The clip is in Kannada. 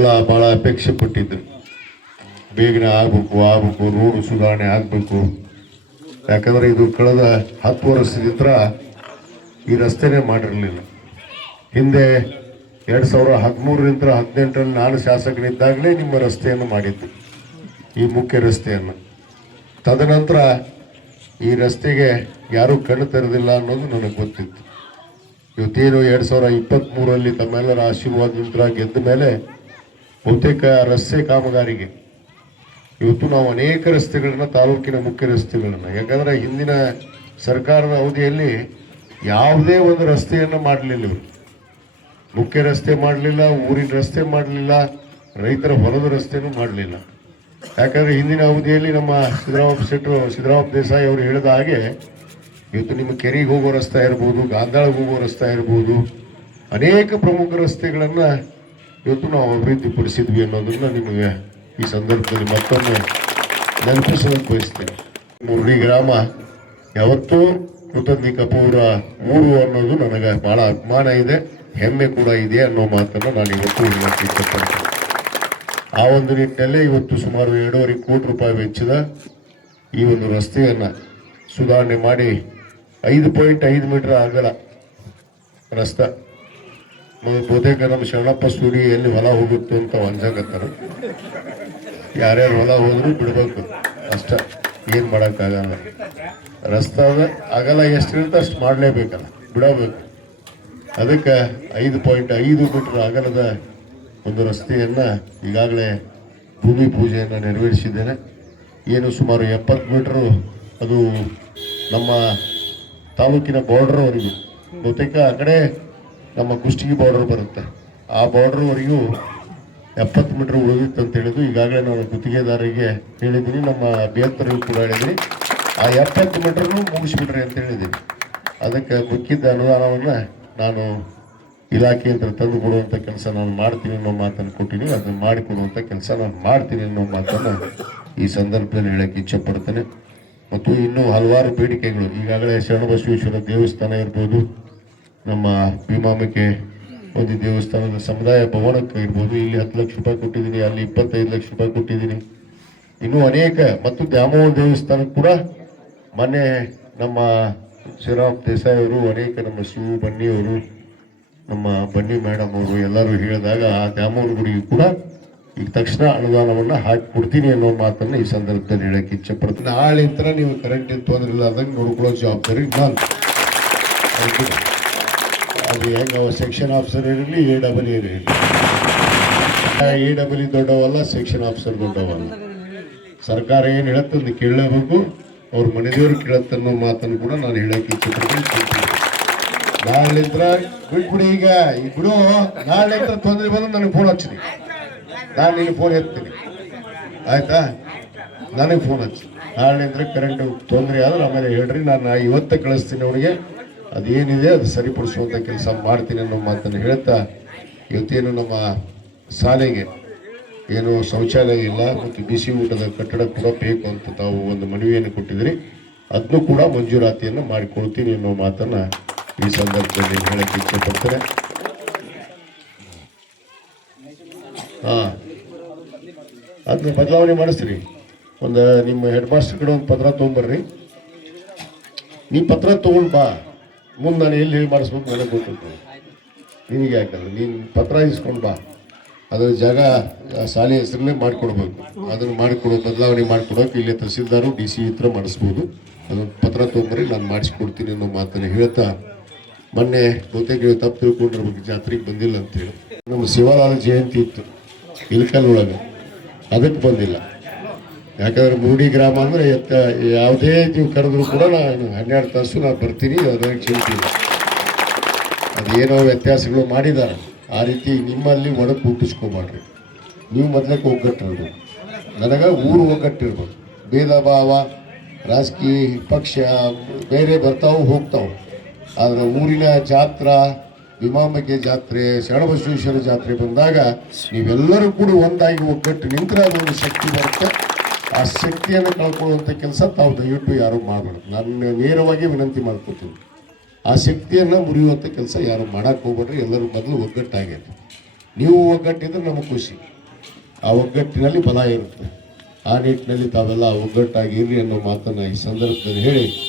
ಎಲ್ಲ ಭಾಳ ಅಪೇಕ್ಷೆ ಪಟ್ಟಿದ್ರು. ಬೇಗನೆ ಆಗಬೇಕು ರೋಡು ಸುಧಾರಣೆ ಆಗಬೇಕು. ಯಾಕಂದರೆ ಇದು ಕಳೆದ 10 ವರ್ಷದಿಂದ ಈ ರಸ್ತೆನೇ ಮಾಡಿರಲಿಲ್ಲ. ಹಿಂದೆ 2013ರಿಂದ 18ರಲ್ಲಿ ನಾನು ಶಾಸಕನಿದ್ದಾಗಲೇ ನಿಮ್ಮ ರಸ್ತೆಯನ್ನು ಮಾಡಿದ್ದು, ಈ ಮುಖ್ಯ ರಸ್ತೆಯನ್ನು. ತದನಂತರ ಈ ರಸ್ತೆಗೆ ಯಾರೂ ಕಣ್ಣು ತೆರೆದಿಲ್ಲ ಅನ್ನೋದು ನನಗೆ ಗೊತ್ತಿತ್ತು. ಇವತ್ತೇನು 2023ರಲ್ಲಿ ತಮ್ಮೆಲ್ಲರ ಆಶೀರ್ವಾದದಿಂದ ಗೆದ್ದ ಮೇಲೆ ಬಹುತೇಕ ರಸ್ತೆ ಕಾಮಗಾರಿಗೆ ಇವತ್ತು ನಾವು ಅನೇಕ ರಸ್ತೆಗಳನ್ನ, ತಾಲೂಕಿನ ಮುಖ್ಯ ರಸ್ತೆಗಳನ್ನು, ಯಾಕಂದರೆ ಹಿಂದಿನ ಸರ್ಕಾರದ ಅವಧಿಯಲ್ಲಿ ಯಾವುದೇ ಒಂದು ರಸ್ತೆಯನ್ನು ಮಾಡಲಿಲ್ಲ. ಇವರು ಮುಖ್ಯ ರಸ್ತೆ ಮಾಡಲಿಲ್ಲ, ಊರಿನ ರಸ್ತೆ ಮಾಡಲಿಲ್ಲ, ರೈತರ ಹೊಲದ ರಸ್ತೆನೂ ಮಾಡಲಿಲ್ಲ. ಯಾಕಂದರೆ ಹಿಂದಿನ ಅವಧಿಯಲ್ಲಿ ನಮ್ಮ ಸಿದ್ದರಾಮ ದೇಸಾಯಿ ಅವರು ಹೇಳಿದ ಹಾಗೆ ಇವತ್ತು ನಿಮ್ಮ ಕೆರೆಗೆ ಹೋಗೋ ರಸ್ತೆ ಇರ್ಬೋದು, ಗಾಂಧಾಳಗೆ ಹೋಗೋ ರಸ್ತೆ ಇರ್ಬೋದು, ಅನೇಕ ಪ್ರಮುಖ ರಸ್ತೆಗಳನ್ನು ಇವತ್ತು ನಾವು ಅಭಿವೃದ್ಧಿಪಡಿಸಿದ್ವಿ ಅನ್ನೋದನ್ನು ನಿಮಗೆ ಈ ಸಂದರ್ಭದಲ್ಲಿ ಮತ್ತೊಮ್ಮೆ ನೆನಪಿಸೋದಕ್ಕೆ ಬಯಸ್ತೇನೆ. ಮುರುಳಿ ಗ್ರಾಮ ಯಾವತ್ತೂ ಕೃತಜ್ಞ ಕಪೂರ ಊರು ಅನ್ನೋದು ನನಗೆ ಭಾಳ ಅಭಿಮಾನ ಇದೆ, ಹೆಮ್ಮೆ ಕೂಡ ಇದೆ ಅನ್ನೋ ಮಾತನ್ನು ನಾನು ಇವತ್ತು ಹೇಳಕ್ಕೆ ಇಷ್ಟಪಡ್ತೇನೆ. ಆ ಒಂದು ನಿಟ್ಟಿನಲ್ಲೇ ಇವತ್ತು ಸುಮಾರು 2.5 ಕೋಟಿ ರೂಪಾಯಿ ವೆಚ್ಚದ ಈ ಒಂದು ರಸ್ತೆಯನ್ನು ಸುಧಾರಣೆ ಮಾಡಿ 5.5 ಮೀಟರ್ ಅಗಲ ರಸ್ತೆ. ಬಹುತೇಕ ನಮ್ಮ ಶರಣಪ್ಪ ಸೂರಿ ಎಲ್ಲಿ ಹೊಲ ಹೋಗುತ್ತೆ ಅಂತ ಅಂಜಾಕತ್ತಾರೆ. ಯಾರ್ಯಾರು ಹೊಲ ಹೋದರೂ ಬಿಡಬೇಕು ಅಷ್ಟ, ಏನು ಮಾಡೋಕ್ಕಾಗಲ್ಲ. ರಸ್ತಾದ ಅಗಲ ಎಷ್ಟಿರುತ್ತೆ ಅಷ್ಟು ಮಾಡಲೇಬೇಕಲ್ಲ, ಬಿಡಬೇಕು. ಅದಕ್ಕೆ 5.5 ಮೀಟರ್ ಅಗಲದ ಒಂದು ರಸ್ತೆಯನ್ನು ಈಗಾಗಲೇ ಭೂಮಿ ಪೂಜೆಯನ್ನು ನೆರವೇರಿಸಿದ್ದೇನೆ. ಏನು ಸುಮಾರು 70 ಮೀಟರು ಅದು ನಮ್ಮ ತಾಲೂಕಿನ ಬಾರ್ಡ್ರ್ವರೆಗೂ, ಬಹುತೇಕ ಆ ಕಡೆ ನಮ್ಮ ಕುಷ್ಟಗಿ ಬಾರ್ಡರ್ ಬರುತ್ತೆ, ಆ ಬಾರ್ಡ್ರ್ವರೆಗೂ 70 ಮೀಟರ್ ಉಳಿದಿತ್ತು ಅಂತ ಹೇಳಿದ್ದು ಈಗಾಗಲೇ ನಾನು ಗುತ್ತಿಗೆದಾರರಿಗೆ ಹೇಳಿದ್ದೀನಿ, ನಮ್ಮ ಅಭ್ಯರ್ಥರಿಗೂ ಕೂಡ ಹೇಳಿದ್ದೀನಿ. ಆ 70 ಮೀಟರ್ನು ಮುಗಿಸ್ಬಿಟ್ರಿ ಅಂತ ಹೇಳಿದ್ದೀನಿ. ಅದಕ್ಕೆ ಮುಖ್ಯದ ಅನುದಾನವನ್ನು ನಾನು ಇಲಾಖೆಯಿಂದ ತಂದು ಕೊಡುವಂಥ ಕೆಲಸ ನಾನು ಮಾಡ್ತೀನಿ ಅನ್ನೋ ಮಾತನ್ನು ಕೊಟ್ಟಿನಿ. ಅದನ್ನು ಮಾಡಿಕೊಡುವಂಥ ಕೆಲಸ ನಾನು ಮಾಡ್ತೀನಿ ಅನ್ನೋ ಮಾತನ್ನು ಈ ಸಂದರ್ಭದಲ್ಲಿ ಹೇಳಕ್ಕೆ ಇಚ್ಛೆಪಡ್ತೇನೆ. ಮತ್ತು ಇನ್ನೂ ಹಲವಾರು ಬೇಡಿಕೆಗಳು, ಈಗಾಗಲೇ ಶರಣಬಸವೇಶ್ವರ ದೇವಸ್ಥಾನ ಇರ್ಬೋದು, ನಮ್ಮ ಭೀಮಾಂಬಿಕೆ ಒಂದು ದೇವಸ್ಥಾನದ ಸಮುದಾಯ ಭವನಕ್ಕೆ ಇರ್ಬೋದು, ಇಲ್ಲಿ 10 ಲಕ್ಷ ರೂಪಾಯಿ ಕೊಟ್ಟಿದ್ದೀನಿ, ಅಲ್ಲಿ 25 ಲಕ್ಷ ರೂಪಾಯಿ ಕೊಟ್ಟಿದ್ದೀನಿ. ಇನ್ನೂ ಅನೇಕ, ಮತ್ತು ದ್ಯಾಮೋಹ ದೇವಸ್ಥಾನಕ್ಕೆ ಕೂಡ ಮೊನ್ನೆ ನಮ್ಮ ಶ್ರೀರಾಮ್ ದೇಸಾಯಿ ಅವರು, ಅನೇಕ ನಮ್ಮ ಶಿವ ಬನ್ನಿಯವರು, ನಮ್ಮ ಬನ್ನಿ ಮೇಡಮ್ ಅವರು ಎಲ್ಲರೂ ಹೇಳಿದಾಗ ಆ ದ್ಯಾಮೋಹ ಗುಡಿಗೂ ಕೂಡ ಈಗ ತಕ್ಷಣ ಅನುದಾನವನ್ನು ಹಾಕಿ ಕೊಡ್ತೀನಿ ಅನ್ನೋ ಮಾತನ್ನು ಈ ಸಂದರ್ಭದಲ್ಲಿ ಹೇಳಕ್ಕೆ ಇಚ್ಛೆಪಡ್ತೀನಿ. ನಾಳಿಂದ ನೀವು ಕರೆಂಟ್ ತೊಂದರೆ ಇಲ್ಲದಂಗೆ ನೋಡ್ಕೊಳ್ಳೋ ಜವಾಬ್ದಾರಿ ನಾನು. ಅದು ಹೆಂಗೆ ಅವ ಸೆಕ್ಷನ್ ಆಫೀಸರ್ ಇರಲಿ, AEE ಇರಲಿ. AEE ದೊಡ್ಡವಲ್ಲ, ಸೆಕ್ಷನ್ ಆಫೀಸರ್ ದೊಡ್ಡವಲ್ಲ. ಸರ್ಕಾರ ಏನು ಹೇಳತ್ತಂದು ಕೇಳಲೇಬೇಕು, ಅವ್ರ ಮನೆದೇವ್ರು ಕೇಳತ್ತನ್ನೋ ಮಾತನ್ನು ಕೂಡ ನಾನು ಹೇಳಕ್ಕೆ ಇಚ್ಛೆಪಡ್ತೀನಿ. ನಾಳಿಂದ ಬಿಟ್ಬಿಡಿ, ಈಗ ಬಿಡು. ನಾಳಿಂದ ತೊಂದರೆ ಬಂದು ನನಗೆ ಫೋನ್ ಹಚ್ಚಿನಿ, ನಾನು ನಿನಗೆ ಫೋನ್ ಎತ್ತೀನಿ, ಆಯ್ತಾ? ನನಗೆ ಫೋನ್ ಹಚ್ಚಿ ನಾಳಿಂದ ಕರೆಂಟ್ ತೊಂದರೆ ಆದ್ರೆ ಆಮೇಲೆ ಹೇಳ್ರಿ, ನಾನು ಇವತ್ತೇ ಕಳಿಸ್ತೀನಿ ಅವ್ರಿಗೆ. ಅದೇನಿದೆ ಅದು ಸರಿಪಡಿಸುವಂಥ ಕೆಲಸ ಮಾಡ್ತೀನಿ ಅನ್ನೋ ಮಾತನ್ನು ಹೇಳ್ತಾ, ಇವತ್ತೇನು ನಮ್ಮ ಶಾಲೆಗೆ ಏನು ಶೌಚಾಲಯ ಇಲ್ಲ ಮತ್ತು ಬಿಸಿ ಊಟದ ಕಟ್ಟಡ ಕೂಡ ಬೇಕು ಅಂತ ತಾವು ಒಂದು ಮನವಿಯನ್ನು ಕೊಟ್ಟಿದ್ರಿ, ಅದನ್ನು ಕೂಡ ಮಂಜೂರಾತಿಯನ್ನು ಮಾಡಿಕೊಡ್ತೀನಿ ಅನ್ನೋ ಮಾತನ್ನು ಈ ಸಂದರ್ಭದಲ್ಲಿ ಹೇಳಕ್ಕೆ ಇಚ್ಛೆಪಡ್ತೇನೆ. ಅದನ್ನ ಬದಲಾವಣೆ ಮಾಡಿಸ್ರಿ. ಒಂದು ನಿಮ್ಮ ಹೆಡ್ ಮಾಸ್ಟರ್ ಕಡೆ ಒಂದು ಪತ್ರ ತೊಗೊಂಬರ್ರಿ. ನೀ ಪತ್ರ ತೊಗೊಂಡು ಬಾ, ಮುಂದೆ ನಾನು ಎಲ್ಲಿ ಹೇಳಿ ಮಾಡಿಸ್ಬೇಕು ನನಗೆ ಗೊತ್ತಿರ್ತದೆ, ನಿನಗೆ ಯಾಕಲ್ಲ. ನೀನು ಪತ್ರ ಇಸ್ಕೊಂಡು ಬಾ, ಅದರ ಜಾಗ ಶಾಲೆ ಹೆಸರಲ್ಲೇ ಮಾಡಿಕೊಡ್ಬೇಕು. ಅದನ್ನು ಮಾಡಿಕೊಡೋ, ಬದಲಾವಣೆ ಮಾಡಿಕೊಡೋಕೆ ಇಲ್ಲಿ ತಹಸೀಲ್ದಾರು DC ಹತ್ರ ಮಾಡಿಸ್ಬೋದು. ಅದೊಂದು ಪತ್ರ ತೊಗೊಂಬರ್ರಿ, ನಾನು ಮಾಡಿಸ್ಕೊಡ್ತೀನಿ ಅನ್ನೋ ಮಾತನ್ನು ಹೇಳ್ತಾ, ಮೊನ್ನೆ ಬಹುತೇಕ ತಪ್ಪು ತಿಳ್ಕೊಂಡಿರ್ಬೇಕು, ಜಾತ್ರೆಗೆ ಬಂದಿಲ್ಲ ಅಂತೇಳಿ. ನಮ್ಮ ಶಿವಲಾಲ ಜಯಂತಿ ಇತ್ತು ಇಲ್ಕಲ್ಲೊಳಗೆ, ಅದಕ್ಕೆ ಬಂದಿಲ್ಲ. ಯಾಕಂದರೆ ಮೂಡಿ ಗ್ರಾಮ ಅಂದರೆ ಯಾವುದೇ ನೀವು ಕರೆದ್ರು ಕೂಡ ನಾನು 12 ತಾಸು ನಾನು ಬರ್ತೀನಿ, ಅದ್ರಾಗ ಚಿಂತೆ ಇಲ್ಲ. ಅದೇನೋ ವ್ಯತ್ಯಾಸಗಳು ಮಾಡಿದ್ದಾರೆ, ಆ ರೀತಿ ನಿಮ್ಮಲ್ಲಿ ಒಡಕು ಹುಟ್ಟಿಸ್ಕೊಬಾಡ್ರಿ. ನೀವು ಮೊದಲಕ್ಕೆ ಒಗ್ಗಟ್ಟಿರ್ಬೇಕು, ನನಗೆ ಊರು ಒಗ್ಗಟ್ಟಿರ್ಬೇಕು. ಭೇದ ಭಾವ, ರಾಜಕೀಯ ಪಕ್ಷ ಬೇರೆ ಬರ್ತಾವೆ ಹೋಗ್ತಾವೆ, ಆದರೆ ಊರಿನ ಜಾತ್ರಾ, ಭೀಮಾಂಬಿಕೆ ಜಾತ್ರೆ, ಶರಣಬಸವೇಶ್ವರ ಜಾತ್ರೆ ಬಂದಾಗ ನೀವೆಲ್ಲರೂ ಕೂಡ ಒಂದಾಗಿ ಒಗ್ಗಟ್ಟು ನಿಂತರೆ ಅದೊಂದು ಶಕ್ತಿ ಬರುತ್ತೆ. ಆ ಶಕ್ತಿಯನ್ನು ಕಳ್ಕೊಳ್ಳುವಂಥ ಕೆಲಸ ತಾವು ದಯವಿಟ್ಟು ಯಾರು ಮಾಡಬಾರ್ದು. ನಾನು ನೇರವಾಗಿ ವಿನಂತಿ ಮಾಡ್ಕೊತೀನಿ, ಆ ಶಕ್ತಿಯನ್ನು ಮುರಿಯುವಂಥ ಕೆಲಸ ಯಾರು ಮಾಡೋಕ್ಕೆ ಹೋಗ್ಬೇಡ್ರಿ. ಎಲ್ಲರೂ ಮೊದಲು ಒಗ್ಗಟ್ಟಾಗೈತೆ. ನೀವು ಒಗ್ಗಟ್ಟಿದ್ರೆ ನಮಗೆ ಖುಷಿ. ಆ ಒಗ್ಗಟ್ಟಿನಲ್ಲಿ ಬಲ ಇರುತ್ತೆ. ಆ ನಿಟ್ಟಿನಲ್ಲಿ ತಾವೆಲ್ಲ ಒಗ್ಗಟ್ಟಾಗಿ ಇರ್ರಿ ಅನ್ನೋ ಮಾತನ್ನು ಈ ಸಂದರ್ಭದಲ್ಲಿ ಹೇಳಿ